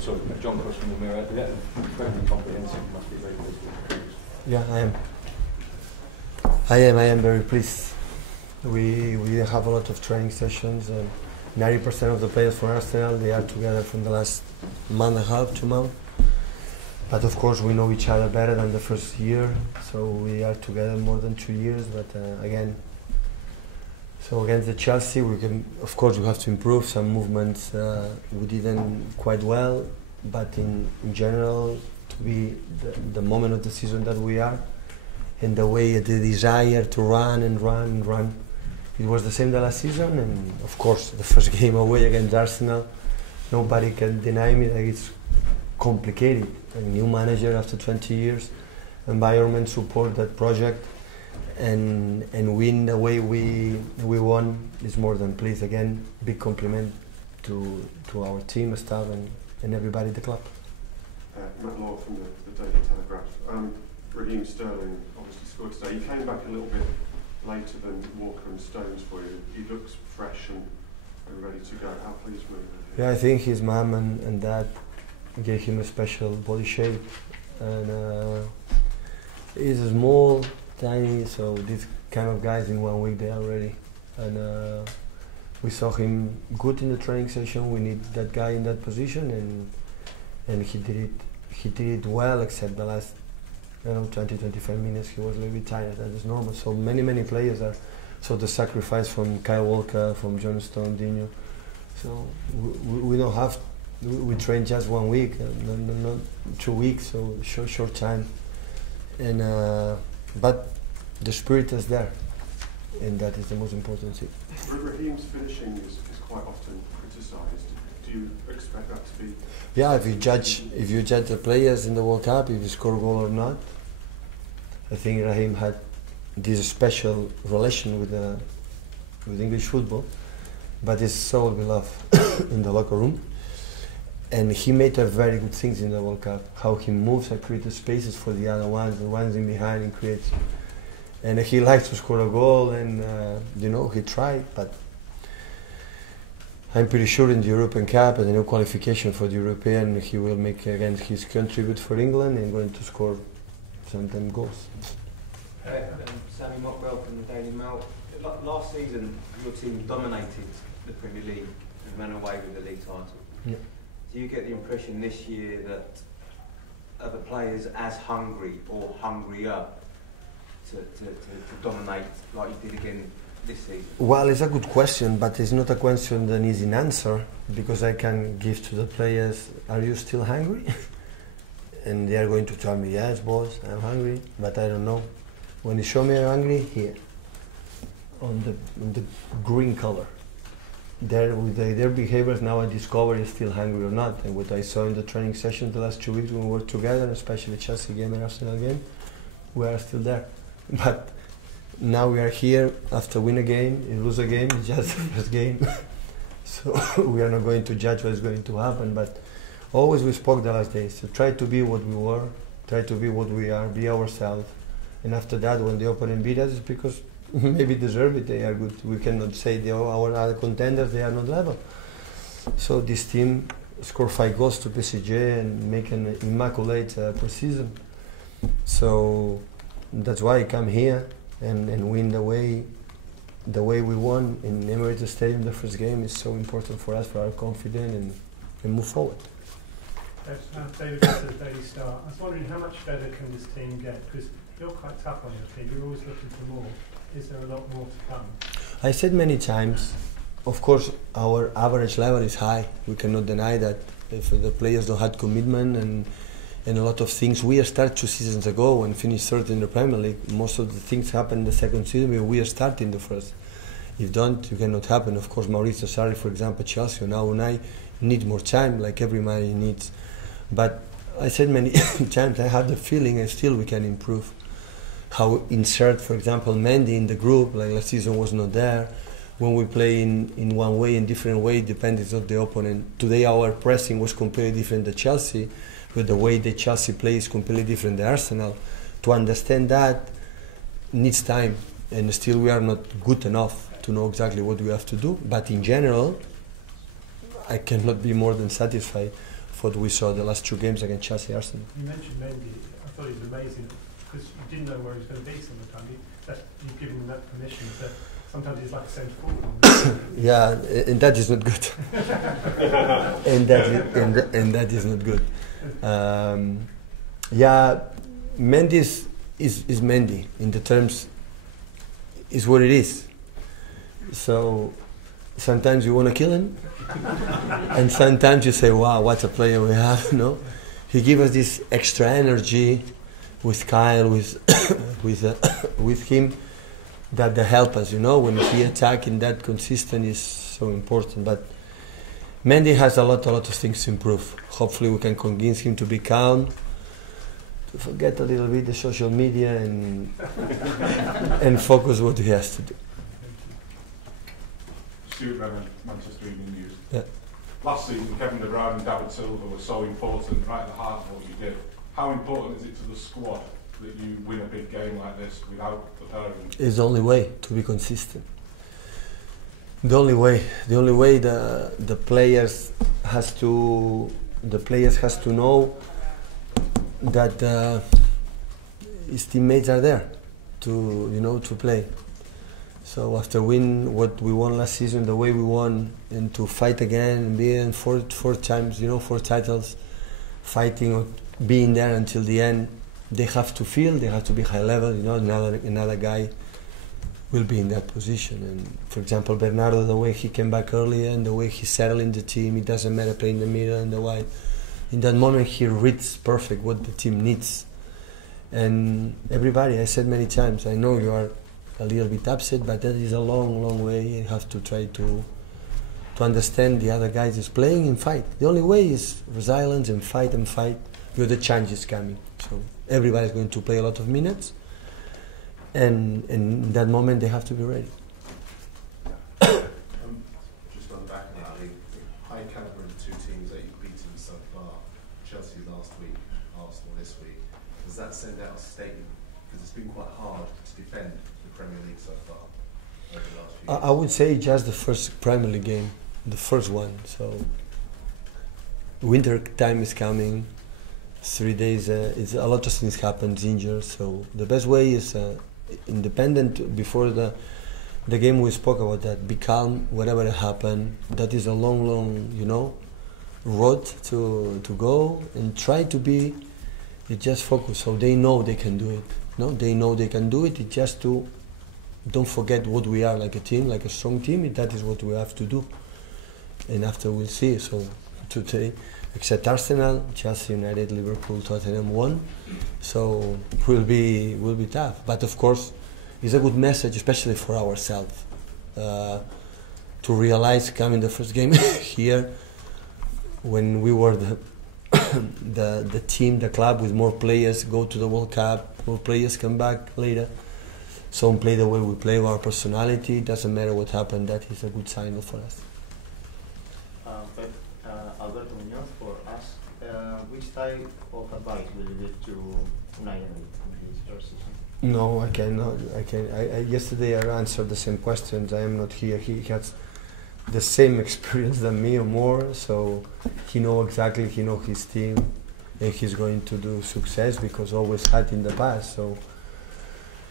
sorry, John Cross from the Mirror. Yeah, incredibly comprehensive. Must be very pleased. Yeah, I am very pleased. We didn't have a lot of training sessions, and 90% of the players for Arsenal, they are together from the last month and a half, 2 months. But of course we know each other better than the first year, so we are together more than 2 years. But again, so against the Chelsea, we have to improve some movements. We didn't quite well, but in general, to be the moment of the season that we are, and the way the desire to run and run and run, it was the same the last season. And of course, the first game away against Arsenal, nobody can deny me that it's complicated. A new manager after 20 years, environment support that project, and win the way we won is more than pleased. Again, big compliment to our team, staff, and everybody at the club. Matt Law from the Daily Telegraph. Raheem Sterling obviously scored today. He came back a little bit later than Walker and Stones for you. He looks fresh and ready to go. How pleased were you? Yeah, I think his mum and dad gave him a special body shape, and he's small, tiny, so these kind of guys in 1 week they are ready. And we saw him good in the training session. We need that guy in that position, and he did it well, except the last 20-25 minutes he was a little bit tired. That is normal. So many players are. So the sacrifice from Kyle Walker, from John Stone, Dino. So we don't have. We train just 1 week, not 2 weeks, so short time. And but the spirit is there, and that is the most important thing. Raheem's finishing is quite often criticised. Do you expect that to be? Yeah, if you judge the players in the World Cup, if you score a goal or not, I think Raheem had this special relation with English football, but he's so beloved in the locker room. And he made a very good things in the World Cup. How he moves and creates spaces for the other ones, the ones in behind, and creates. And he likes to score a goal, and he tried. But I'm pretty sure in the European Cup and the new qualification for the European, he will make against his country good for England and going to score some goals. Sammy Mockwell from the Daily Mail. Last season, your team dominated the Premier League and ran away with the league title. Yeah. Do you get the impression this year that are the players as hungry or hungrier to dominate like you did again this season? Well, it's a good question, but it's not a question that needs an answer, because I can give to the players, are you still hungry? And they are going to tell me, yes, boss, I'm hungry, but I don't know. When you show me I'm hungry, here, on the green color. With their behaviors now, I discover is still hungry or not. And what I saw in the training session the last 2 weeks when we were together, especially the Chelsea game and Arsenal game, we are still there. But now we are here after win a game, you lose a game, it's just the first game. So we are not going to judge what is going to happen. But always we spoke the last days. So try to be what we were, try to be what we are, be ourselves. And after that, when the opponent beat us, it's because maybe deserve it, they are good. We cannot say our other contenders, they are not level. So this team scored 5 goals to PSG and make an immaculate pre-season. So that's why I come here and win the way we won in Emirates Stadium. The first game is so important for us, for our confidence, and move forward. David, this is the Daily Star. I was wondering how much better can this team get? Because you're quite tough on your team, you're always looking for more. Is there a lot more to come? I said many times, of course, our average level is high. We cannot deny that. If the players don't have commitment and a lot of things, we started 2 seasons ago and finished third in the Premier League. Most of the things happen in the second season where we are starting the first. If don't, you cannot happen. Of course, Maurizio Sarri, for example, Chelsea, now Unai need more time, like everybody needs. But I said many times, I have the feeling and still we can improve. How insert, for example, Mendy in the group, like last season was not there. When we play in one way, in different way, depending on the opponent. Today our pressing was completely different than Chelsea, but the way the Chelsea plays is completely different than Arsenal. To understand that needs time, and still we are not good enough to know exactly what we have to do. But in general, I cannot be more than satisfied. what we saw the last 2 games against Chelsea, Arsenal. You mentioned Mendy. I thought he was amazing because you didn't know where he was going to be some of the time. You've given him that permission to. Sometimes he's like a centre forward. Yeah, and that is not good. and that is not good. Yeah, Mendy is Mendy in the terms is what it is. So sometimes you want to kill him, and sometimes you say, "Wow, what a player we have!" No, he gives us this extra energy with Kyle, with him. That they help us, when he attacking that consistent is so important. But Mendy has a lot of things to improve. Hopefully we can convince him to be calm, to forget a little bit the social media and focus what he has to do. Stuart Brennan, Manchester Evening News. Yeah. Last season, Kevin De Bruyne and David Silva were so important, right at the heart of what you did. How important is it to the squad that you win a big game like this without the pair of them? It's the only way to be consistent. The only way the players has to know that his teammates are there to play. So after win what we won last season, the way we won, and to fight again and be in four times, 4 titles, fighting or being there until the end. They have to feel, they have to be high level, another guy will be in that position. And for example, Bernardo, the way he came back earlier and the way he settled in the team, it doesn't matter playing in the middle and the wide. In that moment he reads perfect what the team needs. And everybody, I said many times, I know you are a little bit upset, but that is a long way. You have to try to understand the other guys is playing and fight. The only way is resilience and fight. Because the change is coming. So everybody's going to play a lot of minutes, and in that moment they have to be ready. Just on the back of that, high calibre in the 2 teams that you've beaten so far, Chelsea last week, Arsenal this week, does that send out a statement? Because it's been quite hard to defend the Premier League so far over the last few years. I would say just the first Premier League game, the first one. So winter time is coming. 3 days, it's a lot of things happen, injured. So the best way is independent. Before the game, we spoke about that. Be calm, whatever happen. That is a long, road to go, and try to be. Just focus. So they know they can do it. No, they know they can do it. It's just to don't forget what we are, like a team, like a strong team. That is what we have to do. And after we'll see. So today. Except Arsenal, Chelsea, United, Liverpool, Tottenham won, so will be tough. But of course, it's a good message, especially for ourselves, to realize coming the first game here, when we were the team, the club with more players go to the World Cup, more players come back later. Some play the way we play, our personality. Doesn't matter what happened. That is a good signal for us. Alberto Munoz for us. Which type of advice will you give to Unai Emery in his first season? No, I cannot. Yesterday I answered the same questions. I am not here. He has the same experience than me or more, so he knows his team, and he's going to do success because always had in the past. So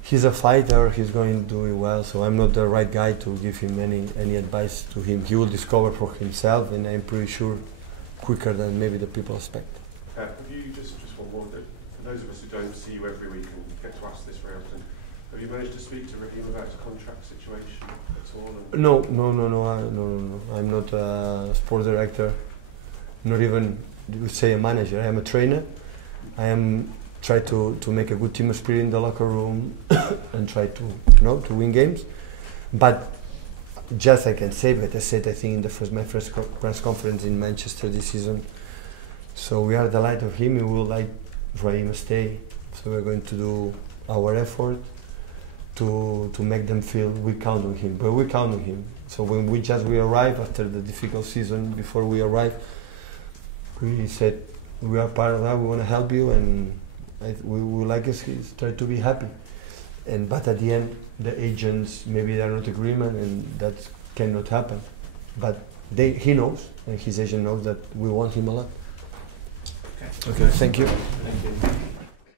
he's a fighter. He's going to do it well. So I'm not the right guy to give him any advice to him. He will discover for himself, and I'm pretty sure quicker than maybe the people expect. Have you just one more? For those of us who don't see you every week and get to ask this very often, have you managed to speak to Raheem about his contract situation at all? No. I'm not a sports director. Not even, you would say, a manager. I am a trainer. I am try to make a good team spirit in the locker room and try to win games. But just I can say, but I said I think in my first press conference in Manchester this season. So we are delighted of him. We would like Raheem to stay. So we're going to do our effort to make them feel we count on him. But we count on him. So when we arrive after the difficult season, before we arrive, we said we are part of that. We want to help you, and we would like us to try to be happy. But at the end, the agents maybe they're not agreement, and that cannot happen. But he knows, and his agent knows that we want him a lot. Okay, thank you. Thank you.